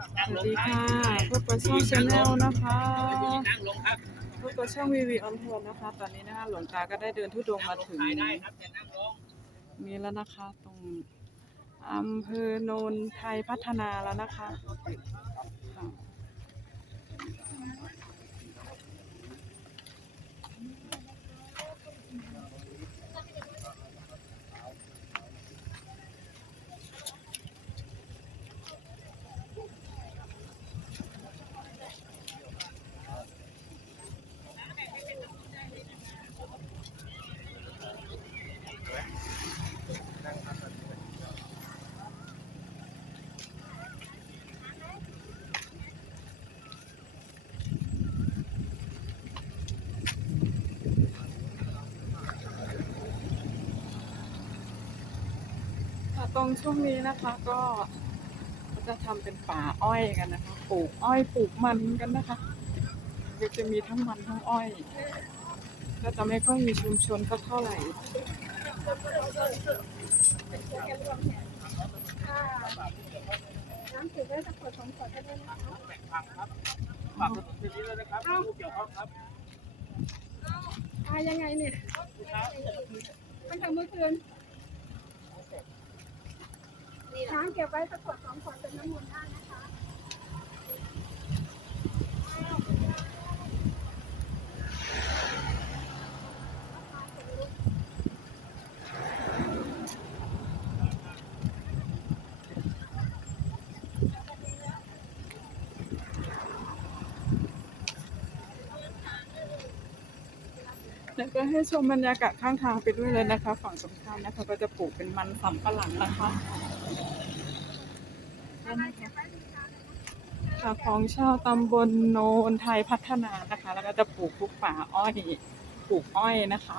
สวัสดีค่ะพบกับช่องชาแนลนะคะนั่งลงครับพบกับช่องวีวีออนทัวร์นะคะ ตอนนี้นะคะหลวงตาก็ได้เดินทุดงค์มาถึงถ่ายได้ครับแต่นั่งลงนี้แล้วนะคะตรงอำเภอโนนไทยพัฒนาแล้วนะคะ ตรงช่วงนี้นะคะก็จะทำเป็นป่าอ้อยกันนะคะ ปลูกอ้อยปลูกมันกันนะคะก็จะมีทั้งมันทั้งอ้อย ก็จะไม่ค่อยมีชุมชนสักเท่าไหร่น้ำจืดได้สักขวดสองขวดก็ได้นะคะฝากกดติดตามด้วยนะครับผู้เกี่ยวข้องครับอายังไงเนี่ยตั้งแต่เมื่อคืน น้ำเก็บไว้สักขวดสองขวดเป็นน้ำมนต์ได้นะคะแล้วก็ให้ชมบรรยากาศข้างทางไปด้วยเลยนะคะ ฝั่งตรงข้ามนะคะ ก็จะปลูกเป็นมันสำปะหลังนะคะ ค่ะของชาวตำบลโนนไทยพัฒนานะคะ แล้วก็จะปลูกพวกป่าอ้อยปลูกอ้อยนะคะ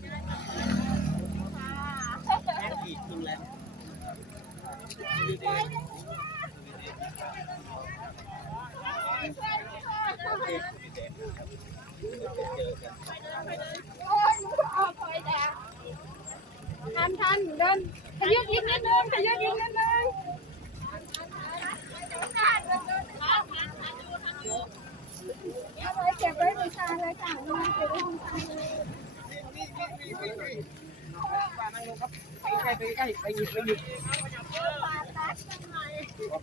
แม่อีกดูแลโอ้ยหนูออกคอยแดงทันทันเดินขยับอีกนิดนึงขยับอีกนิดนึงเอาไว้เก็บไว้บูชาเลยจ้ะเอาไว้เก็บไว้บูชาเลย ใกล้ ไปใกล้ไปหยิบไปหยิบปาดตัดทำไม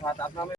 พาตัดมา